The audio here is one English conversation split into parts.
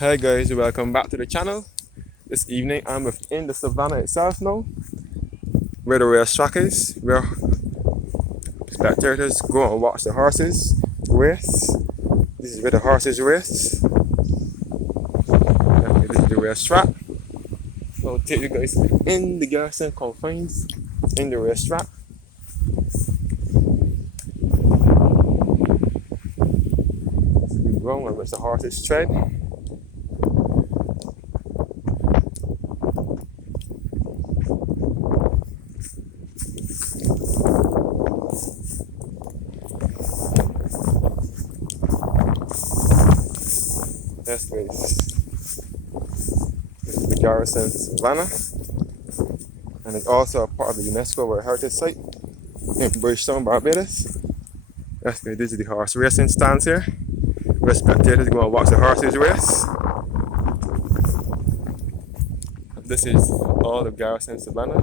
Hey guys, welcome back to the channel. This evening I'm within the savannah itself now, where the racetrack is, where spectators go and watch the horses race. This is where the horses race. Okay, this is the racetrack. I'll take you guys in the Garrison confines, in the racetrack. This is the ground on which the horses tread. Yes, guys. This is the Garrison Savannah, and it's also a part of the UNESCO World Heritage Site in Bridgetown, Barbados. Yes, guys, this is the horse racing stands here, where spectators go and watch the horses race. This is all of Garrison Savannah,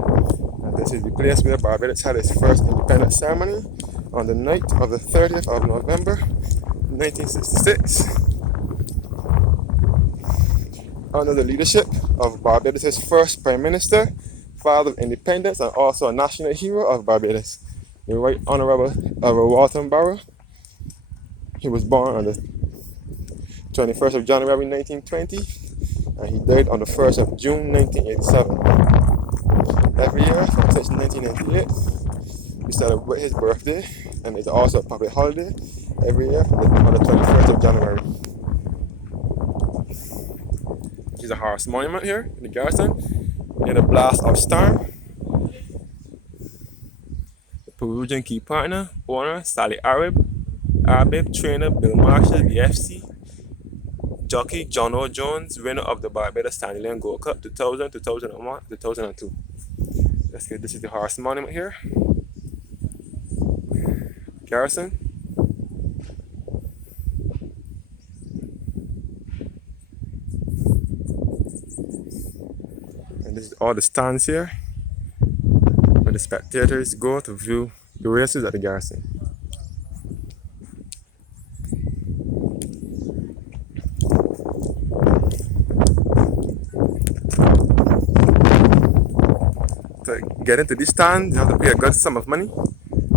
and this is the place where Barbados had its first independence ceremony on the night of the 30th of November, 1966. Under the leadership of Barbados' first Prime Minister, Father of Independence, and also a national hero of Barbados, the Right Honorable Walton Barrow. He was born on the 21st of January 1920, and he died on the 1st of June 1987. Every year since 1998, we celebrate his birthday, and it's also a public holiday every year on the 21st of January. There's a horse monument here in the Garrison, near the blast of storm. The Peruvian key partner, owner Sally Arab, trainer Bill Marshall, BFC, jockey John O. Jones, winner of the Barbados Stanley Gold Cup 2000, 2001, 2002. Let's get this is the horse monument here. Garrison. And this is all the stands here where the spectators go to view the races at the Garrison. To get into these stands, you have to pay a good sum of money.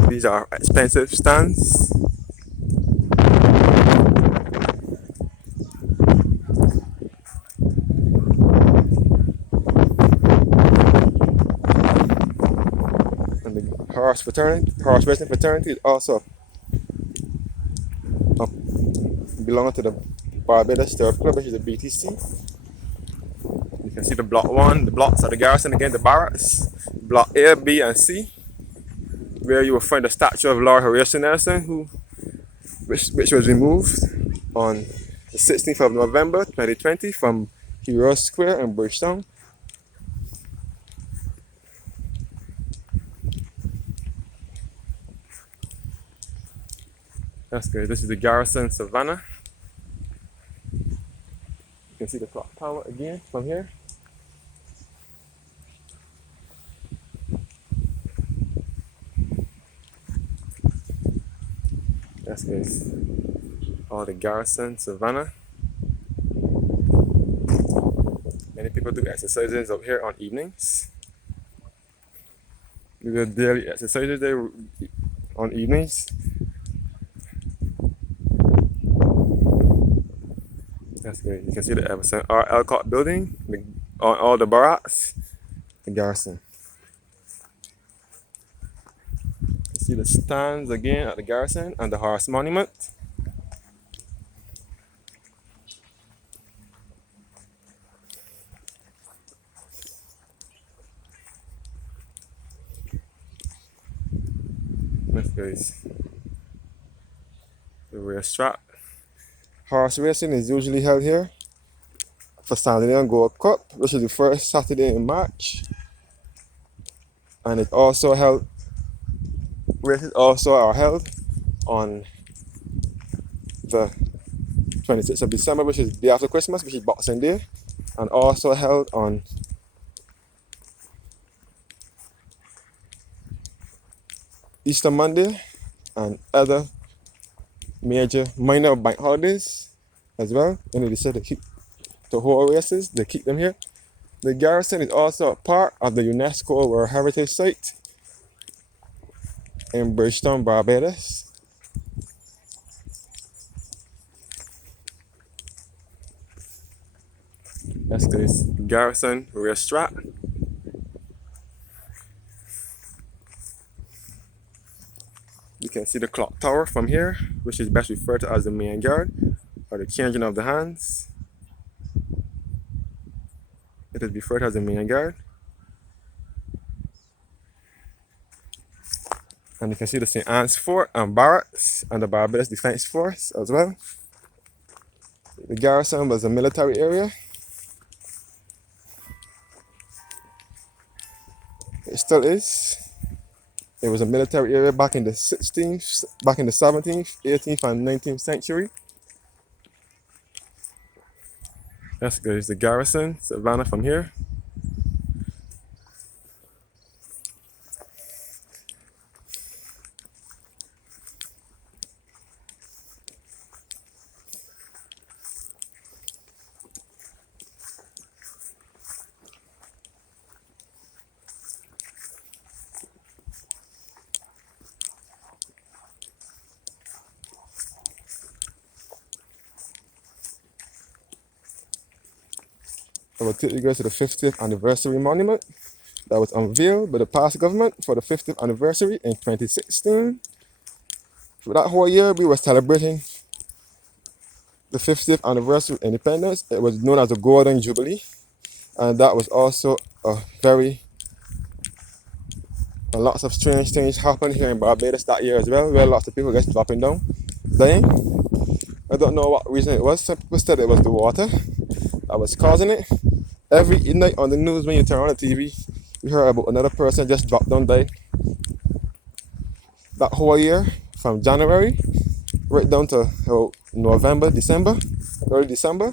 These are expensive stands. And the horse racing fraternity is also belonging to the Barbados Turf Club, which is the BTC. You can see the block 1, the blocks of the Garrison, again the barracks, block A, B, and C, where you will find the statue of Lord Horatio Nelson, which was removed on the 16th of November 2020 from Hero Square in Bridgetown. That's good. This is the Garrison Savannah. You can see the clock tower again from here. That's good. All the Garrison Savannah. Many people do exercises up here on evenings. We do daily exercises there on evenings. That's great. You can see the Everson R. Alcott building, on all the barracks, the Garrison. You see the stands again at the Garrison and the horse monument. That's guys. The racetrack. Horse racing is usually held here for Stanley Gold Cup, which is the first Saturday in March, and it also held. Races also are held on the 26th of December, which is the day after Christmas, which is Boxing Day, and also held on Easter Monday and other major minor bank holidays as well. You need to set the to horse races. They keep them here. The Garrison is also a part of the UNESCO World Heritage Site in Bridgetown, Barbados. That's this Garrison racetrack. You can see the clock tower from here, which is best referred to as the main guard, or the changing of the hands. It is referred to as the main guard. And you can see the St. Anne's Fort and barracks and the Barbados Defense Force as well. The garrison was a military area. It still is. It was a military area back in the 16th, back in the 17th, 18th, and 19th century. That's good. It's the Garrison Savannah from here. I will take you guys to the 50th anniversary monument that was unveiled by the past government for the 50th anniversary in 2016. For that whole year, we were celebrating the 50th anniversary of independence. It was known as the Golden Jubilee, and that was also lots of strange things happened here in Barbados that year as well, where lots of people just dropping down, dying. I don't know what reason it was. Some people said it was the water that was causing it. Every night on the news, when you turn on the TV, you hear about another person just dropped down, died. That whole year, from January right down to November, December, early December,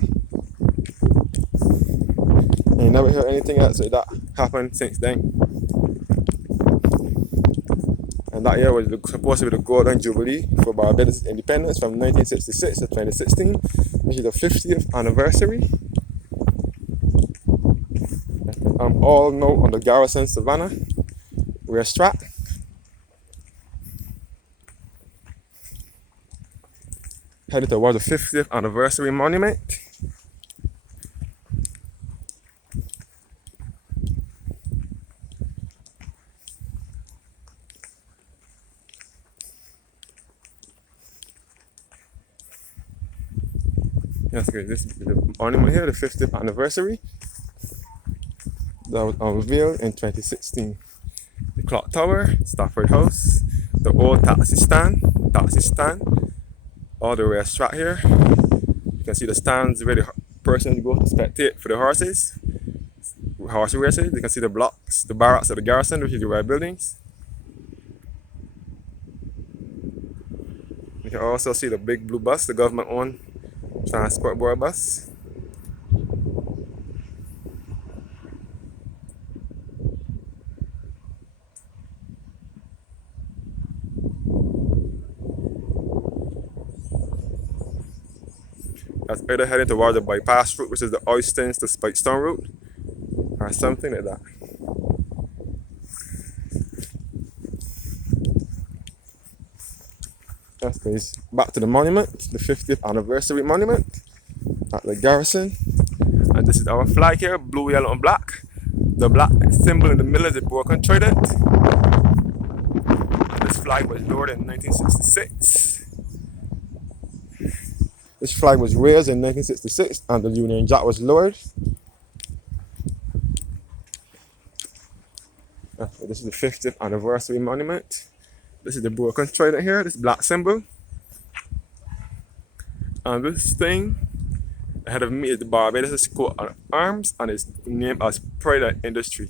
and you never hear anything else like that happened since then. And that year was supposed to be the Golden Jubilee for Barbados' independence from 1966 to 2016, which is the 50th anniversary. I'm all now on the Garrison Savannah racetrack. Headed towards the 50th anniversary monument. That's good. This is the monument here, the 50th anniversary. That was unveiled in 2016. The clock tower, Stafford House, the old taxi stand, all the racetrack here. You can see the stands where the persons go to spectate for the horse races. You can see the blocks, the barracks of the garrison, which is the red buildings. You can also see the big blue bus, the government-owned transport board bus. That's either heading towards the bypass route, which is the Oystons to Spikestone route, or something like that. That's nice. Back to the monument, the 50th anniversary monument at the Garrison. And this is our flag here, blue, yellow, and black. The black symbol in the middle is a broken trident. And this flag was lowered in 1966. This flag was raised in 1966 and the Union Jack was lowered. This is the 50th anniversary monument. This is the broken trident here, this black symbol. And this thing ahead of me is the Barbados coat of arms, and it's named as Pride of Industry.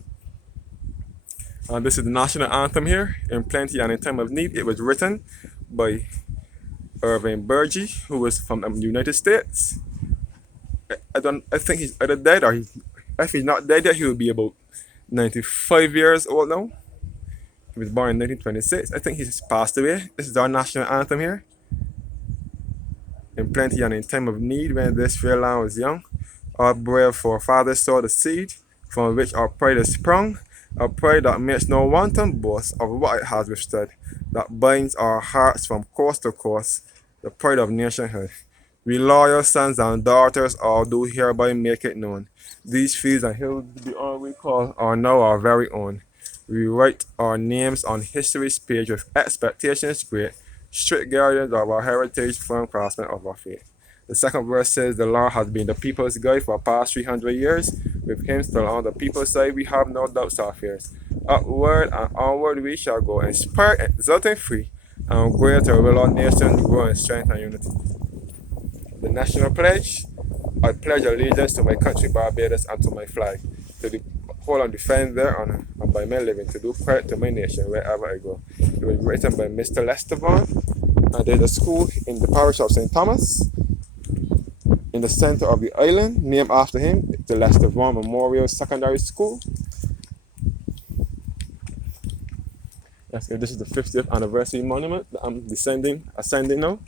And this is the national anthem here, In Plenty and in Time of Need. It was written by Irving Burgee, who was from the United States. I think he's either dead or if he's not dead yet, he will be about 95 years old now. He was born in 1926. I think he's passed away. This is our national anthem here. In plenty and in time of need, when this fair land was young. Our brave forefathers sowed the seed from which our pride is sprung, a pride that makes no wanton boast of what it has withstood, that binds our hearts from coast to coast, the pride of nationhood. We loyal sons and daughters all do hereby make it known. These fields and hills beyond we call are now our very own. We write our names on history's page with expectations great, strict guardians of our heritage, firm craftsmen of our faith. The second verse says, the Lord has been the people's guide for the past 300 years. With him still on the people's side, we have no doubts or fears. Upward and onward we shall go, inspired, exulting free, and greater will our nation grow in strength and unity. The national pledge. I pledge allegiance to my country, Barbados, and to my flag, to hold and defend their honor, and by my living to do credit to my nation wherever I go. It was written by Mr. Leicester, and there's a school in the parish of St. Thomas, in the center of the island, named after him, the Leicester Memorial Secondary School. Yes, this is the 50th anniversary monument that I'm ascending now.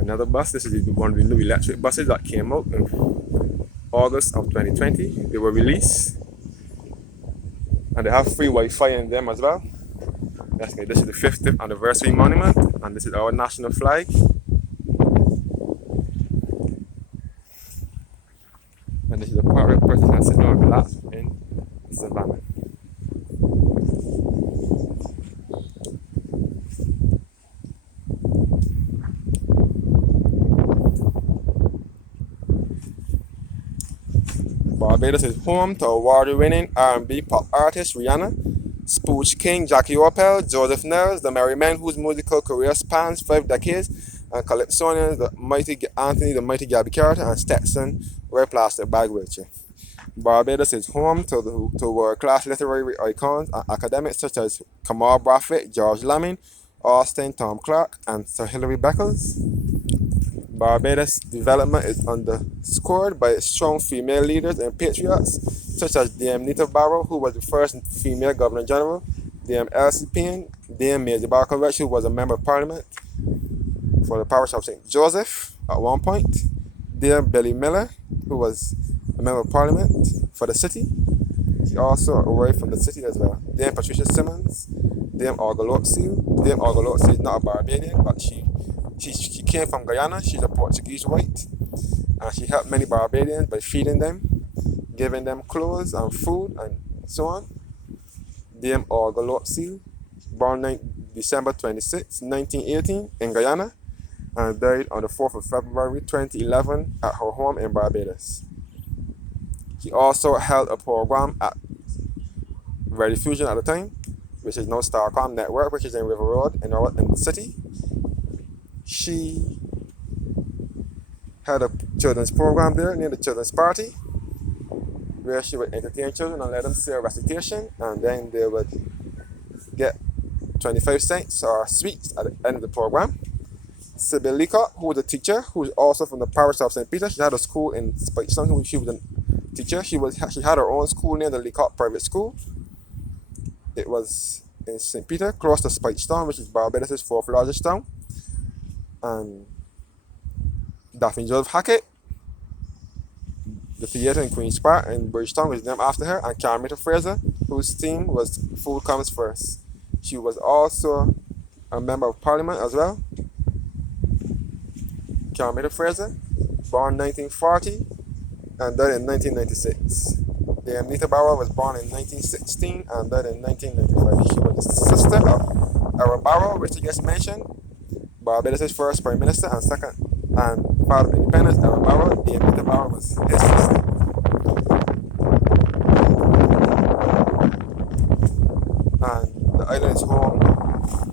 Another bus. This is one of the new electric buses that came out in August of 2020. They were released, and they have free Wi-Fi in them as well. Yes, this is the 50th anniversary monument, and this is our national flag. And this is the part where person can sit down and relax in Savannah. Barbados is home to award-winning R&B pop artist Rihanna, Spooch King Jackie Opel, Joseph Nels, the Merry Men whose musical career spans 5 decades, and Calypsonians, the mighty Anthony, the mighty Gabby Carter, and Stetson, Red Plastic Bag Wiltshire. Barbados is home to world-class literary icons and academics such as Kamal Brathwaite, George Lamin, Austin Tom Clark, and Sir Hilary Beckles. Barbados' development is underscored by its strong female leaders and patriots, such as Dame Nita Barrow, who was the first female Governor General, Dame Elsie Payne, Dame Maisie Barkovich, who was a Member of Parliament for the parish of St. Joseph at one point, Dame Billy Miller, who was a Member of Parliament for the city. She also arrived from the city as well. Dame Patricia Simmons, Dame Olga Lotsil. Dame Olga Lotsil is not a Barbadian, but she came from Guyana. She's a Portuguese white, and she helped many Barbadians by feeding them, giving them clothes and food and so on. Dame Olga Lotsil, born December 26, 1918 in Guyana, and died on the 4th of February 2011 at her home in Barbados. She also held a program at Ready Fusion at the time, which is now Starcom Network, which is in River Road in the city. She had a children's program there near the Children's Party, where she would entertain children and let them say a recitation, and then they would get 25 cents or sweets at the end of the program. Sybil Leacock, who was a teacher, who was also from the parish of St. Peter. She had a school in Spitestone. She was a teacher. She had her own school near the Leacock Private School. It was in St. Peter, close to Spitestone, which is Barbados' 4th largest town. And Daphne Joseph Hackett, the theatre in Queen's Park in Bridgetown, was named after her, and Carmita Fraser, whose theme was Food Comes First. She was also a Member of Parliament as well. Carmita Fraser, born 1940 and died in 1996. Dame Nita Barrow was born in 1916 and died in 1995. She was the sister of Aaron Barrow, which I just mentioned, Barbados' first Prime Minister and father of independence, Aaron Barrow. Dame Nita Barrow was his sister. And the island is home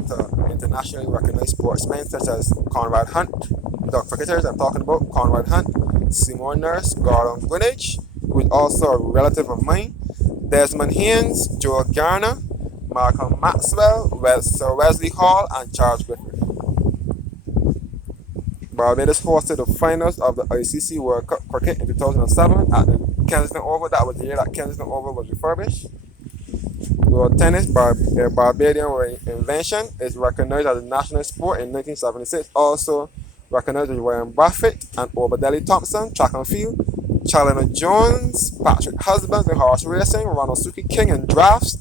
to internationally recognized sportsmen such as Conrad Hunt, dog cricketers I'm talking about, Conrad Hunt, Seymour Nurse, Gordon Greenwich, who is also a relative of mine, Desmond Haynes, Joe Garner, Malcolm Maxwell, Sir Wesley Hall, and Charles Griffith. Barbados hosted the finals of the ICC World Cup Cricket in 2007 at the Kensington Oval. That was the year that Kensington Oval was refurbished. World tennis, a Barbadian invention, is recognized as a national sport in 1976. Also, recognized with Warren Buffett and Obadeli Thompson, track and field, Chalena Jones, Patrick Husbands in horse racing, Ronald Suki King in drafts,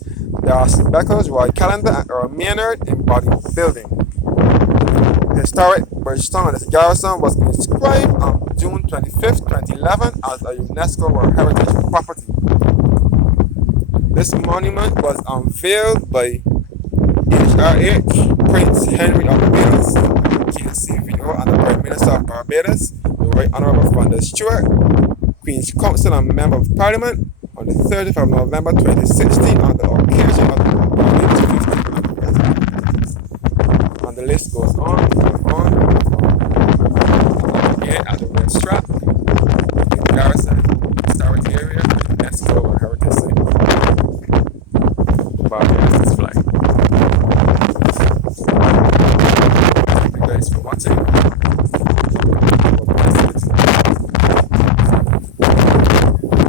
Darcy Beckers, Roy Callender, and Earl Maynard in bodybuilding. The historic British town of this garrison was inscribed on June 25, 2011 as a UNESCO World Heritage Property. This monument was unveiled by HRH, Prince Henry of Wales, KCVO, and the Prime Minister of Barbados, the Right Honourable Fonda Stewart, Queen's Counsel and Member of Parliament, on the 30th of November 2016 on the occasion of the Barbados 50th anniversary. And the list goes on, again at the red strap.